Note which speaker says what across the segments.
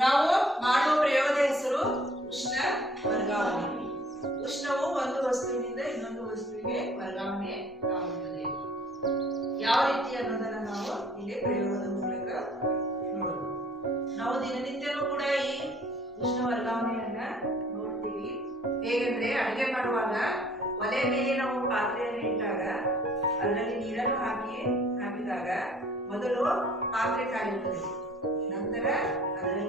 Speaker 1: ನಾವು ಮಾಡುವ ಪ್ರಯೋಗದ ಹೆಸರು ಉಷ್ಣ ವರ್ಗಾವಣೆ. ಉಷ್ಣವು ಒಂದು ವಸ್ತುವಿನಿಂದ ಇನ್ನೊಂದು ವಸ್ತುವಿಗೆ ವರ್ಗಾವಣೆ ಆಗುತ್ತದೆ. ಯಾವ ರೀತಿ ಅನ್ನೋದನ್ನ ನಾವು ಇಲ್ಲಿ ಪ್ರಯೋಗದ ಮೂಲಕ ನೋಡೋಣ ನಾವು ದಿನನಿತ್ಯನೂ ಕೂಡ ಈ ಉಷ್ಣ ವರ್ಗಾವಣೆಯನ್ನ ನೋಡ್ತೀವಿ. ಹೇಗೆಂದ್ರೆ ಅಡುಗೆ ಮಾಡುವಾಗ ಒಲೆ ಮೇಲೆ ನಾವು ಪಾತ್ರೆಯನ್ನು ಇಟ್ಟಾಗ ಅದರಲ್ಲಿ ನೀರನ್ನು ಹಾಕಿ ಹಾಕಿದಾಗ ಮೊದಲು ಪಾತ್ರೆ ಕಾಯುತ್ತದೆ. ನಂತರ ಅದರಲ್ಲಿನ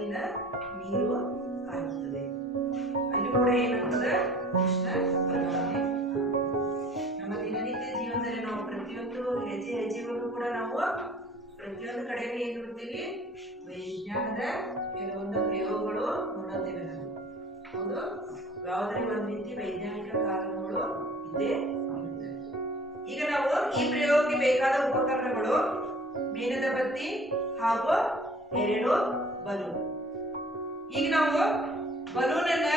Speaker 1: ಪ್ರತಿಯೊಂದು ಕಡೆಯಲ್ಲಿ ಏನ್ ನೋಡ್ತೀವಿ? ವಿಜ್ಞಾನದ ಕೆಲವೊಂದು ಪ್ರಯೋಗಗಳು ನೋಡುತ್ತೇವೆ ನಾವು. ಹೌದು? ಯಾವುದೇ ಒಂದು ರೀತಿ ವೈಜ್ಞಾನಿಕ ಕಾರಣಗಳು ಇದೆ. ಈಗ ನಾವು ಈ ಪ್ರಯೋಗಕ್ಕೆ ಬೇಕಾದ ಉಪಕರಣಗಳು ಮೇಣದ ಬತ್ತಿ ಹಾಗೂ ಎರಡು ಬಲೂನ್. ಈಗ ನಾವು ಬಲೂನ್ ಅನ್ನ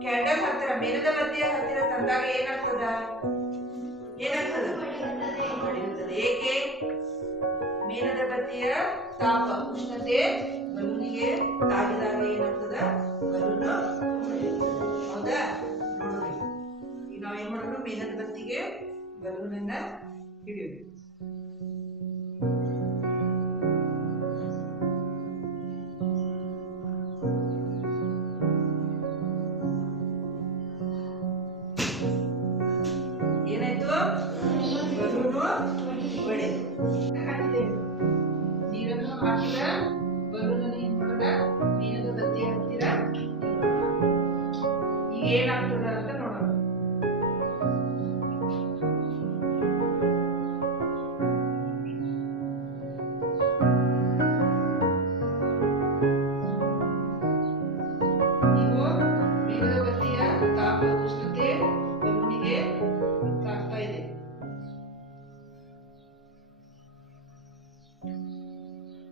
Speaker 1: ಕ್ಯಾಂಡಲ್ ಹತ್ತಿರ ಮೇಣದ ಬತ್ತಿಯ ಹತ್ತಿರ ತಂದಾಗ ಏನಾಗ್ತದ? ಏನಾಗ್ತದೆ? ಏಕೆ? ಮೇಣದ ಬತ್ತಿಯ ತಾಪ ಉಷ್ಣತೆ ಬಲೂನಿಗೆ ತಾಗಿದಾಗ ಏನಾಗ್ತದ? ಬಲೂನ್. ಹೌದಾ? ನೋಡ್ರಿ ಈಗ ಏನ್ ಮಾಡೋದು ಮೇಣದ ಬತ್ತಿಗೆ ಬಲೂನನ್ನ ಹಿಡಿಯೋದು. ಏನಾಯ್ತು? ಬಲೂನು ಒಡೆದು. ನೀರನ್ನು ಹಾಕಿದ ಬಲೂನ್ ಏನ್ ಮಾಡೋದ ನೀರಿನ ಬತ್ತಿಯ ಹತ್ತಿರ ಈಗ ಏನಾಗ್ತದ?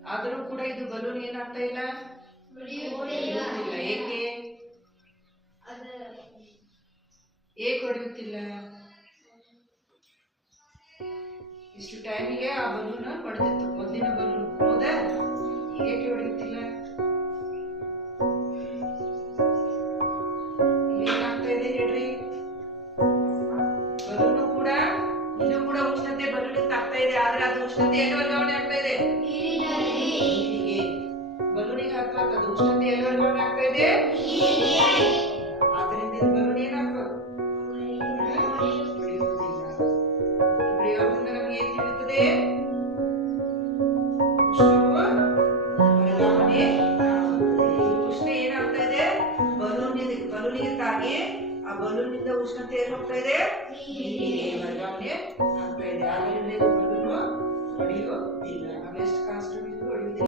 Speaker 1: ಆದರೂ ಕೂಡ ಇದು ಬಲೂನ್ ಏನಾಗ್ತಾ ಇಲ್ಲ? ಹೊಡೆಯುತ್ತಿಲ್ಲ. ಏಕೆ? ಏಕೆ ಹೊಡೆಯುತ್ತಿಲ್ಲ? ಇಷ್ಟು ಟೈಮಿಗೆ ಆ ಬಲೂನ್ ಹೊಡೆದಿತ್ತು. ಮೊದಲಿನ ಬಲೂನ್ ಹೌದಾ. ಏಕೆ ಹೊಡೆಯುತ್ತಿಲ್ಲ? ಏನಾಗ್ತಾ ಇದೆ ಹೇಳ್ರಿ? ಬಲೂನು ಕೂಡ ಇನ್ನೂ ಕೂಡ ಉಷ್ಣತೆ ಬಲೂನಿಗೆ ತಾಗ್ತಾ ಇದೆ. ಆದ್ರೆ ಅದು ಉಷ್ಣತೆ ಎಲ್ಲಿ ವರ್ಗಾವಣೆ ಆಗ್ತಾ ಏನಾಗ್ತಾ ಇದೆ ಬಲೂನಿಗೆ ತಾಗಿ ಆ ಬಲೂನಿಂದ ಉಷ್ಣತೆ ಏನ್ ಹೋಗ್ತಾ ಇದೆ